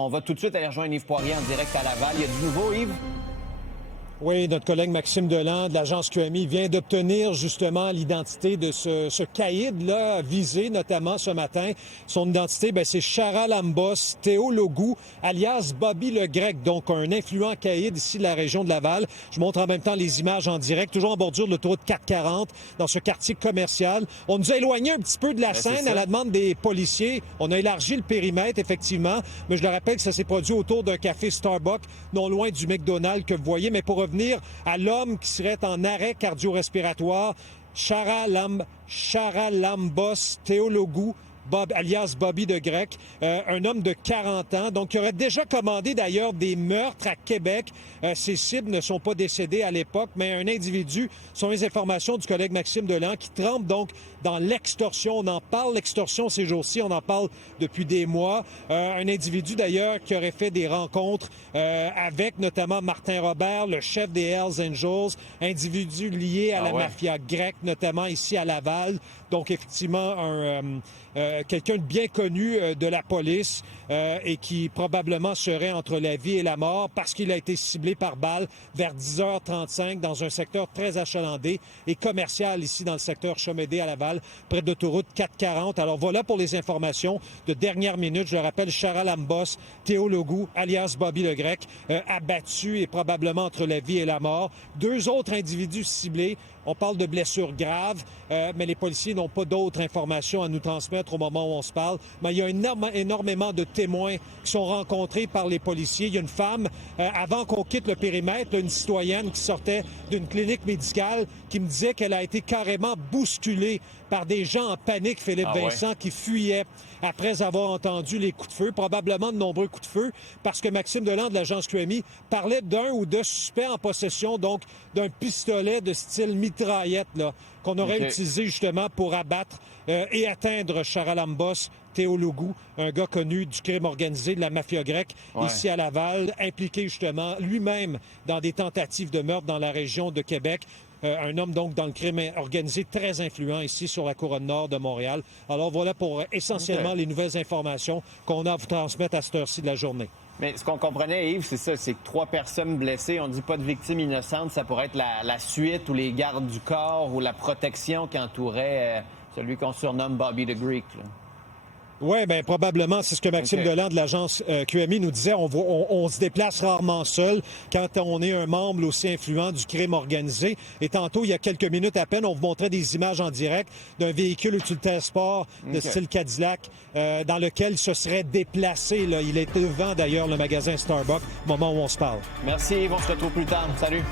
On va tout de suite aller rejoindre Yves Poirier en direct à Laval. Il y a du nouveau, Yves? Oui, notre collègue Maxime Deland de l'agence QMI vient d'obtenir justement l'identité de ce caïd-là visé notamment ce matin. Son identité, c'est Shara Lambos Teologou, alias Bobby le Grec, donc un influent caïd ici de la région de Laval. Je montre en même temps les images en direct, toujours en bordure de l'autoroute 440 dans ce quartier commercial. On nous a éloigné un petit peu de la scène à la demande des policiers. On a élargi le périmètre, effectivement, mais je le rappelle que ça s'est produit autour d'un café Starbucks, non loin du McDonald's que vous voyez, mais pour revenir à l'homme qui serait en arrêt cardio-respiratoire, Shara Lambos Teologou, alias Bobby de Grec, un homme de 40 ans, donc qui aurait déjà commandé d'ailleurs des meurtres à Québec. Ses cibles ne sont pas décédées à l'époque, mais un individu, sont les informations du collègue Maxime Deland, qui trempe donc dans l'extorsion. On en parle, l'extorsion ces jours-ci, on en parle depuis des mois. Un individu d'ailleurs qui aurait fait des rencontres avec notamment Martin Robert, le chef des Hells Angels, individu lié à la mafia grecque, notamment ici à Laval. Donc effectivement, quelqu'un de bien connu de la police et qui probablement serait entre la vie et la mort parce qu'il a été ciblé par balle vers 10h35 dans un secteur très achalandé et commercial ici dans le secteur Chomédé à Laval, près de l'autoroute 440. Alors voilà pour les informations de dernière minute. Je le rappelle, Shara Lambos Teologou, alias Bobby le Grec, abattu et probablement entre la vie et la mort. 2 autres individus ciblés. On parle de blessures graves, mais les policiers n'ont pas d'autres informations à nous transmettre au moment où on se parle. Mais il y a énormément de témoins qui sont rencontrés par les policiers. Il y a une femme, avant qu'on quitte le périmètre, une citoyenne qui sortait d'une clinique médicale qui me disait qu'elle a été carrément bousculée par des gens en panique, Philippe Vincent, qui fuyaient après avoir entendu les coups de feu, probablement de nombreux coups de feu, parce que Maxime Deland de l'agence QMI parlait d'un ou de suspects en possession, donc d'un pistolet de style mitraillette, là, qu'on aurait utilisé justement pour abattre et atteindre Shara Lambos Teologou, un gars connu du crime organisé, de la mafia grecque, ici à Laval, impliqué justement lui-même dans des tentatives de meurtre dans la région de Québec. Un homme donc dans le crime organisé très influent ici sur la couronne nord de Montréal. Alors voilà pour essentiellement les nouvelles informations qu'on a à vous transmettre à cette heure-ci de la journée. Mais ce qu'on comprenait, Yves, c'est ça, c'est que 3 personnes blessées, on dit pas de victimes innocentes, ça pourrait être la suite ou les gardes du corps ou la protection qui entourait celui qu'on surnomme Bobby the Greek, là. Oui, bien probablement, c'est ce que Maxime Deland de l'agence QMI nous disait. On se déplace rarement seul quand on est un membre aussi influent du crime organisé. Et tantôt, il y a quelques minutes à peine, on vous montrait des images en direct d'un véhicule utilitaire sport de style Cadillac dans lequel il se serait déplacé. Là. Il est devant d'ailleurs le magasin Starbucks au moment où on se parle. Merci Yves, on se retrouve plus tard. Salut.